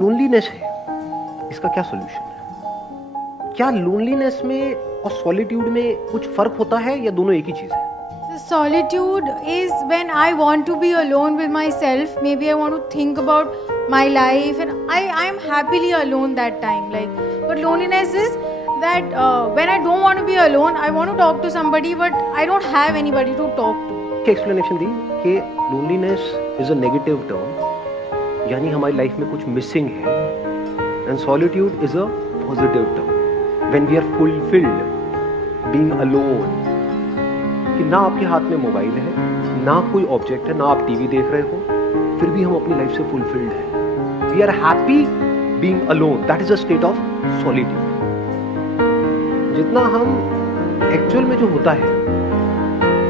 Loneliness है, इसका क्या सॉल्यूशन है? क्या लोनलीनेस में और सॉलिट्यूड में कुछ फर्क होता है या दोनों एक ही चीज है? Solitude is when I want to be alone with myself. Maybe I want to think about my life, and I am happily alone that time. But loneliness is that when I don't want to be alone, I want to talk to somebody, but I don't have anybody to talk to. क्या explanation दी कि loneliness is a negative term, यानी हमारी life में कुछ missing है, and solitude is a positive term when we are fulfilled being alone, कि ना आपके हाथ में मोबाइल है, ना कोई ऑब्जेक्ट है, ना आप टीवी देख रहे हो, फिर भी हम अपनी लाइफ से फुलफिल्ड हैं। We are happy being alone, that is a state of solitude. जितना हम एक्चुअल में जो होता है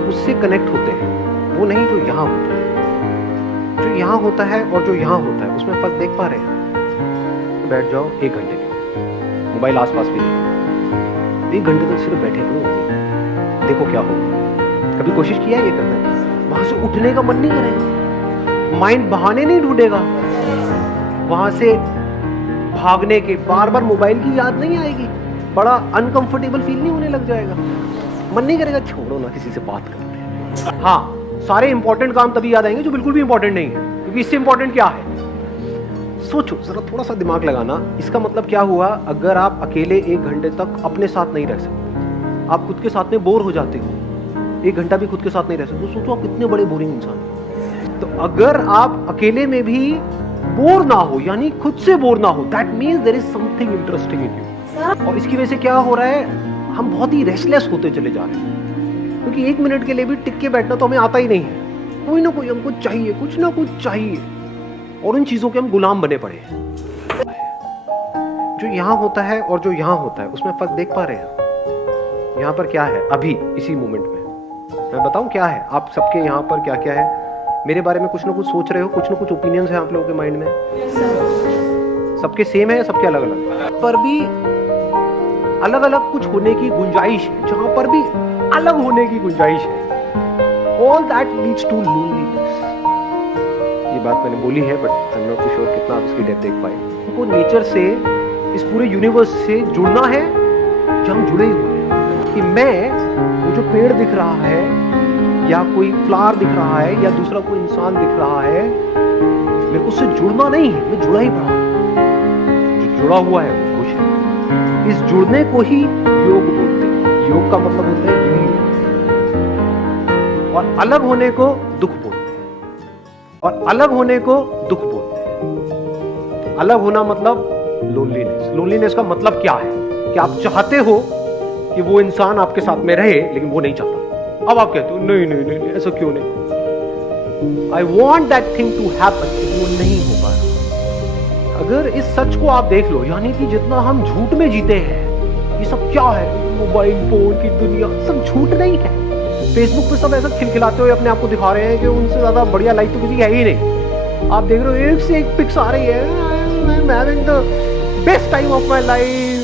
उससे कनेक्ट होते हैं, वो नहीं जो यहाँ होता है। जो यहाँ होता है और जो यहाँ होता है उसमें फर्क देख पा रहे हैं? बैठ जाओ 1 घंटे के, मोबाइल आसपास भी नहीं, 1 घंटे तक सिर्फ बैठे रहो, देखो क्या होगा। कभी कोशिश किया है ये करना है? वहां से उठने का मन नहीं करेगा, माइंड बहाने नहीं ढूंढेगा, वहां से भागने के बार बार मोबाइल की याद नहीं आएगी, बड़ा अनकंफर्टेबल फील नहीं होने लग जाएगा, मन नहीं करेगा छोड़ो ना किसी से बात करते हैं। हाँ, सारे इंपॉर्टेंट काम तभी याद आएंगे जो बिल्कुल भी इंपॉर्टेंट नहीं है, क्योंकि इससे इंपॉर्टेंट क्या है? सोचो जरा, थोड़ा सा दिमाग लगाना। इसका मतलब क्या हुआ? अगर आप अकेले 1 घंटे तक अपने साथ नहीं रह सकते, आप खुद के साथ में बोर हो जाते हो, 1 घंटा भी खुद के साथ नहीं रह सकते, तो सोचो आप कितने बड़े बोरिंग इंसान हैं। तो अगर आप अकेले में भी बोर ना हो, यानी खुद से बोर ना हो, that means there is something interesting in you. और इसकी वजह से क्या हो रहा है? हम बहुत ही रेस्टलेस होते चले जा रहे हैं, क्योंकि 1 मिनट के लिए भी टिक के बैठना तो हमें आता ही नहीं है। कोई ना कोई हमको चाहिए, कुछ ना कुछ चाहिए, और उन चीजों के हम गुलाम बने पड़े हैं। जो यहाँ होता है और जो यहाँ होता है उसमें फर्क देख पा रहे हैं? यहाँ पर क्या है अभी इसी मोमेंट में? मैं बताऊं क्या है? आप सबके यहाँ पर क्या क्या है? मेरे बारे में कुछ ना कुछ सोच रहे हो, कुछ ना कुछ ओपिनियंस है आप लोगों के माइंड में। सबके सेम है, सबके अलग अलग, पर भी अलग अलग कुछ होने की गुंजाइश है, जहां पर भी अलग होने की गुंजाइश है। All that leads to loneliness. ये बात मैंने बोली है, but I am not sure कितना आप इसकी डेप्थ देख पाए। हमको नेचर से, इस पूरे यूनिवर्स से जुड़ना है, जहां हम जुड़े हुए हैं। कि मैं, वो जो पेड़ दिख रहा है, या कोई फ्लावर दिख रहा है, या दूसरा कोई इंसान दिख रहा है, मेरे को उससे जुड़ना नहीं है, मैं जुड़ा ही पड़ा। जो जुड़ा हुआ है वो खुश है। इस जुड़ने को ही योग बोलते हैं। योग का मतलब होता है यूनियन, और अलग होने को दुख बोलते हैं, और अलग होने को दुख बोलते हैं। अलग होना मतलब लोनलीनेस। लोनलीनेस का मतलब क्या है? कि आप चाहते हो कि वो इंसान आपके साथ में रहे, लेकिन वो नहीं चाहता। अब आप कहते हो नहीं नहीं नहीं, नहीं ऐसा क्यों नहीं? I want that thing to happen, लेकिन वो नहीं हो पा रहा। अगर इस सच को आप देख लो, यानी कि जितना हम झूठ में जीते हैं, ये सब क्या है? मोबाइल फोन की दुनिया सब झूठ नहीं है। फेसबुक पे सब ऐसा खिलखिलाते हुए अपने आप को दिखा रहे हैं कि उनसे ज्यादा बढ़िया लाइफ तो किसी की है ही नहीं। आप देख रहे हो एक से एक पिक्स आ रही है, I am having the best time of my life,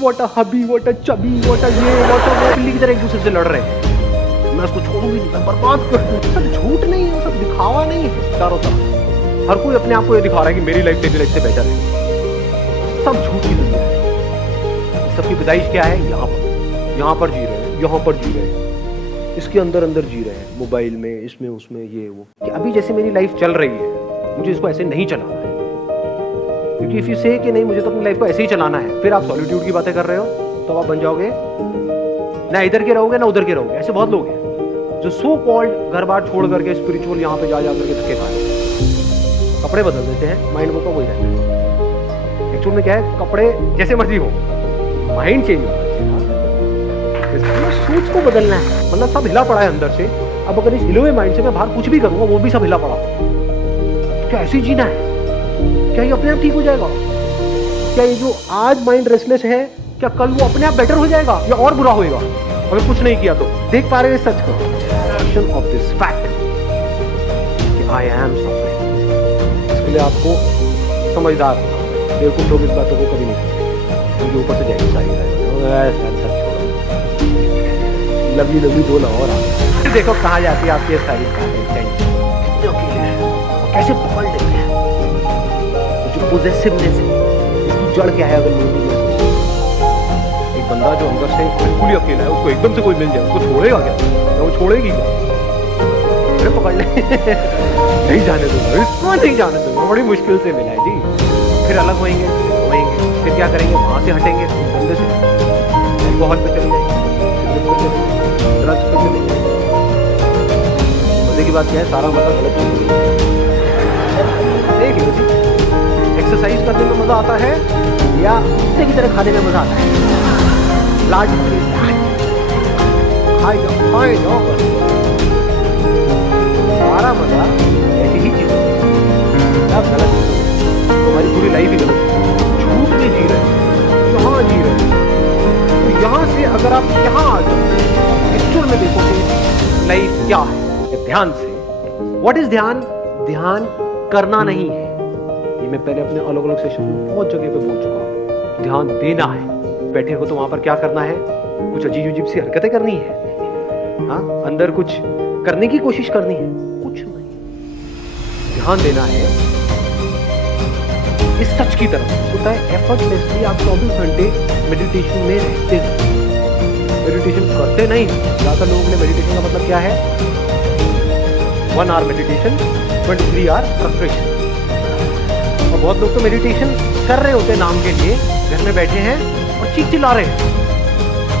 what a hubby, what a chubby, what a ये, व्हाट अ वो। बिल्ली की तरह एक दूसरे से लड़ रहे हैं, मैं उसको छोड़ूंगी नहीं, मैं बर्बाद कर दूंगी। सब झूठ नहीं है, सब दिखावा नहीं है चारों तरफ। हर कोई अपने आप को ये दिखा रहा है कि मेरी लाइफ तेरी लाइफ से बेटर है। सब झूठ की दुनिया है। सबकी पैदाइश क्या है? यहाँ पर जी रहे हैं, यहाँ पर जी रहे हैं, इसके अंदर अंदर जी रहे हैं, मोबाइल में, इसमें उसमें, ये वो। कि अभी जैसे मेरी लाइफ चल रही है, मुझे इसको ऐसे नहीं चलाना है। क्योंकि इफ यू से कि नहीं मुझे तो अपनी लाइफ को ऐसे ही चलाना है, फिर आप सॉलिट्यूड की बातें कर रहे हो, तो आप बन जाओगे ना इधर के रहोगे ना उधर के रहोगे। ऐसे बहुत लोग हैं जो सो कॉल्ड घर बार छोड़ करके स्पिरिचुअल यहाँ पे जा करके धक्के खाए, कपड़े बदल देते हैं, माइंड वो का वही रहता है। एक्चुअल में क्या है? कपड़े जैसे मर्जी हो, माइंड चेंज होना चाहिए, सोच को बदलना है। मतलब सब हिला पड़ा है अंदर से। अब अगर इस हिले हुए माइंड से मैं बाहर कुछ भी करूंगा, वो भी सब हिला पड़ा। तो क्या ऐसे ही जीना है? क्या ये अपने आप ठीक हो जाएगा? क्या ये जो आज माइंड रेस्टलेस है, क्या कल वो अपने आप बेटर हो जाएगा या और बुरा होएगा अगर कुछ नहीं किया तो? देख पा रहे हैं सच को, ऑफ दिस फैक्ट कि आई एम सफरिंग। इसके लिए आपको समझदार होना। बेवकूफ लोग इस बातों को कभी नहीं समझते, क्योंकि ऊपर से जाएगी सारी लवली लवली दो और आ। देखो कहाँ जाती है आपकी सारी टेंशन, कैसे पकड़ लेते हैं। जो पोजेसिवनेस है, इसकी जड़ क्या है अगर लोनलीनेस है? एक बंदा जो अंदर से बिल्कुल ही अकेला है, उसको एकदम से कोई मिल जाए, उसको छोड़ेगा क्या? या वो छोड़ेगी क्या? अरे पकड़ ले नहीं जाने दूंगा इसको, नहीं जाने दूंगा, बड़ी मुश्किल से मिला है जी। फिर अलग होएंगे, फिर क्या करेंगे, वहां से हटेंगे बंदे से, अल्कोहल पे चले जाएंगे, ड्रग्स पे चले जाएंगे। मजे की बात क्या है, सारा मजा गलत चीज है। देख लो जी, एक्सरसाइज करने में मजा आता है या कुत्ते की तरह खाने में मजा आता है? लाड खाए जाओ सारा मजा ऐसी ही चीज है। सब गलत है, हमारी पूरी लाइफ ही गलत है, झूठ में जी रहे हैं, यहाँ जी रहे हैं। तो यहाँ से अगर आप यहाँ आ जाओ, एक्चुअल में देखोगे लाइफ क्या है, ध्यान से। व्हाट इज ध्यान? ध्यान करना नहीं है, ये मैं पहले अपने अलग अलग सेशन में बहुत जगह पे बोल चुका हूँ। ध्यान देना है। बैठे हो तो वहां पर क्या करना है? कुछ अजीब अजीब सी हरकतें करनी है, हाँ, अंदर कुछ करने की कोशिश करनी है, कुछ नहीं। ध्यान देना है इस सच की तरफ होता है। एफर्टलेसली आप 24 घंटे मेडिटेशन में रहते हो, मेडिटेशन करते नहीं। ज्यादातर लोगों ने मेडिटेशन का मतलब क्या है? 1 आवर मेडिटेशन, 23 आवर फ्रस्ट्रेशन। और बहुत लोग तो मेडिटेशन कर रहे होते हैं नाम के लिए, घर में बैठे हैं और चीख चिल्ला रहे हैं,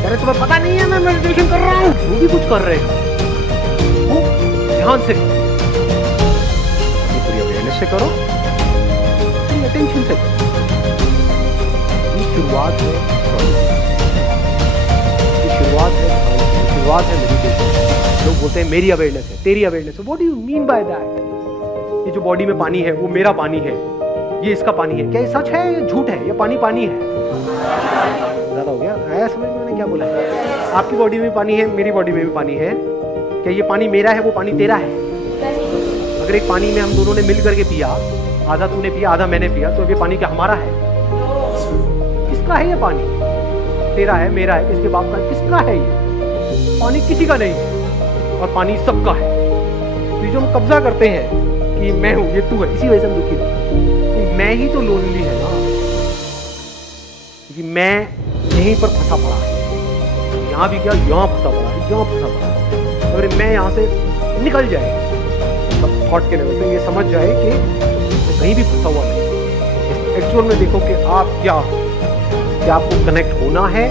अरे तुम्हें पता नहीं है मैं मेडिटेशन कर रहा हूँ। वो भी कुछ कर रहे हैं, वो ध्यान से करो, पूरी अवेयरनेस से करो, पूरी अटेंशन से करो। ये शुरुआत है, शुरुआत है मेडिटेशन। लोग बोलते हैं मेरी अवेयरनेस है, तेरी अवेयरनेस है। What do you mean by that? ये जो बॉडी में पानी है वो मेरा पानी है, ये इसका पानी है। क्या ये सच है या झूठ है? ये पानी पानी है। ज्यादा हो गया, आया समझ में मैंने क्या बोला? आपकी बॉडी में पानी है, मेरी बॉडी में भी पानी है। क्या ये पानी मेरा है, वो पानी तेरा है? अगर एक पानी में हम दोनों ने मिल करके पिया, आधा तूने पिया आधा मैंने पिया, तो ये पानी क्या हमारा है? किसका है ये पानी? तेरा है, मेरा है, किसके बाप का है? किसका है ये पानी? किसी का नहीं है, और पानी सबका है। तो जो हम कब्जा करते हैं कि मैं हूं, ये तू है, इसी वजह से हम दुखी रहते हैं। मैं ही तो लोनली है ना, कि मैं यहीं पर फंसा पड़ा है। यहाँ भी क्या, यहाँ फंसा पड़ा है, यहाँ फंसा पड़ा है। अगर मैं यहाँ से निकल जाए, मतलब थॉट के लेवल पे ये समझ जाए कि कहीं भी फंसा हुआ नहीं। एक्चुअल में देखो कि आप क्या आपको कनेक्ट होना है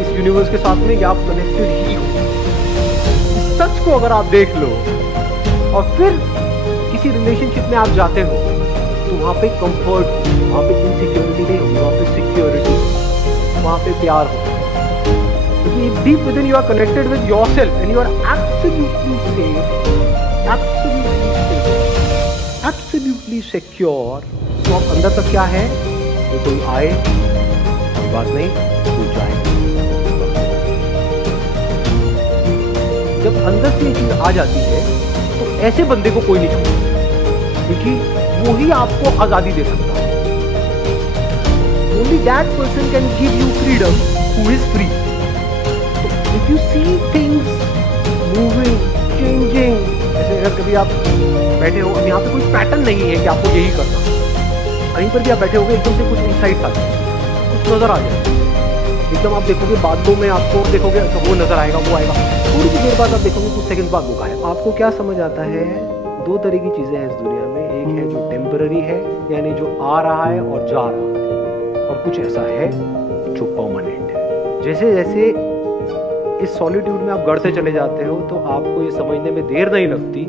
इस यूनिवर्स के साथ में, या आप कनेक्टेड ही हो। इस सच को अगर आप देख लो और फिर किसी रिलेशनशिप में आप जाते हो, तो वहाँ पे कंफर्ट, वहाँ पे इनसिक्योरिटी नहीं होगी, वहाँ पे सिक्योरिटी, वहाँ पे प्यार होगा। क्योंकि deep within you are connected with yourself and you are absolutely safe, absolutely secure. तो अब अंदर तक क्या है, तो कोई आए कोई बात नहीं, कोई जाए। जब अंदर से ये चीज आ जाती है तो ऐसे बंदे को कोई नहीं छोड़ता, क्योंकि वो ही आपको आजादी दे सकता है। Only that person can give you freedom who is free. So if you see things moving, changing, जैसे अगर कभी आप बैठे हो, अब यहाँ पे कोई पैटर्न नहीं है कि आपको यही करना, कहीं पर भी आप बैठे होगे एकदम से कुछ इंसाइट्स आ जाए, कुछ नजर आ जाए, एकदम आप देखोगे बादलों में, आपको देखोगे तो वो नजर आएगा, वो आएगा, थोड़ी सी देर बाद आप देखोगे कुछ सेकंड बाद वो गायब। आपको क्या समझ आता है? 2 तरह की चीजें हैं इस दुनिया में, एक है जो टेम्पररी है, यानी जो आ रहा है और जा रहा है, और कुछ ऐसा है जो परमानेंट है। जैसे जैसे इस सॉलिट्यूड में आप गढ़ते चले जाते हो, तो आपको ये समझने में देर नहीं लगती,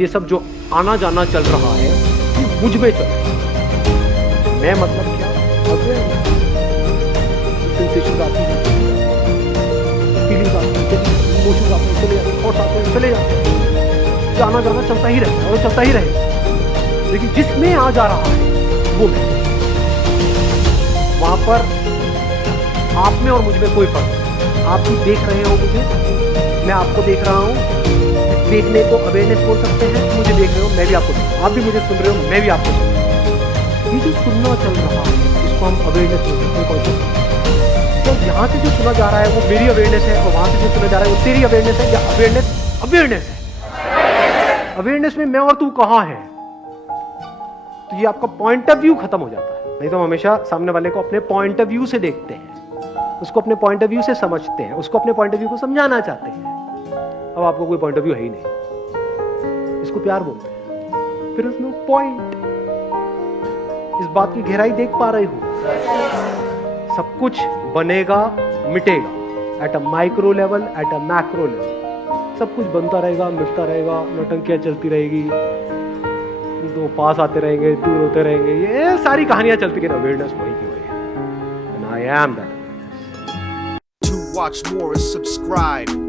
ये सब जो आना जाना चल रहा है ये मुझ में चल रहा है। मैं मतलब क्या, सेंसेशन आती है, फीलिंग्स आती है, इमोशंस आते हैं, चले जाते हैं, थॉट्स आते हैं, चले जाते हैं, जाना जाना चलता ही रहता है और चलता ही रहेगा। लेकिन जिसमें आ जा रहा है वो मैं, वहां पर आप में और मुझ में कोई फर्क नहीं। आप भी देख रहे हो मुझे, मैं आपको देख रहा हूँ। देखने को अवेयरनेस बोल सकते हैं, मुझे देख रहे हो, मैं भी आपको देख रहा हूं, आप भी मुझे सुन रहे हो, मैं भी आपको सुन रहा हूँ। ये जो सुनना चल रहा है इसको हम अवेयरनेस बोल सकते हैं, कॉन्शियसनेस। तो यहाँ से जो सुना जा रहा है वो मेरी अवेयरनेस है, और वहां से जो सुना जा रहा है वो तेरी अवेयरनेस है, या अवेयरनेस? अवेयरनेस है। अवेयरनेस में मैं और तू कहाँ है? तो ये आपका पॉइंट ऑफ व्यू खत्म हो जाता है। नहीं तो हम हमेशा सामने वाले को अपने पॉइंट ऑफ व्यू से देखते हैं, उसको अपने पॉइंट ऑफ व्यू से समझते हैं, उसको अपने पॉइंट ऑफ व्यू को समझाना चाहते हैं। अब आपको कोई पॉइंट ऑफ व्यू है ही नहीं, इसको प्यार बोलते हैं। फिर उसमें पॉइंट, इस बात की गहराई देख पा रहे हो? सब कुछ बनेगा मिटेगा, at a micro level, at a macro level, सब कुछ बनता रहेगा, मिटता रहेगा, नौटंकियां चलती रहेगी, तो पास आते रहेंगे, दूर होते रहेंगे, ये सारी कहानियां चलती रहेंगी। अवेयरनेस वही की वही है, and I am that. To watch more, subscribe.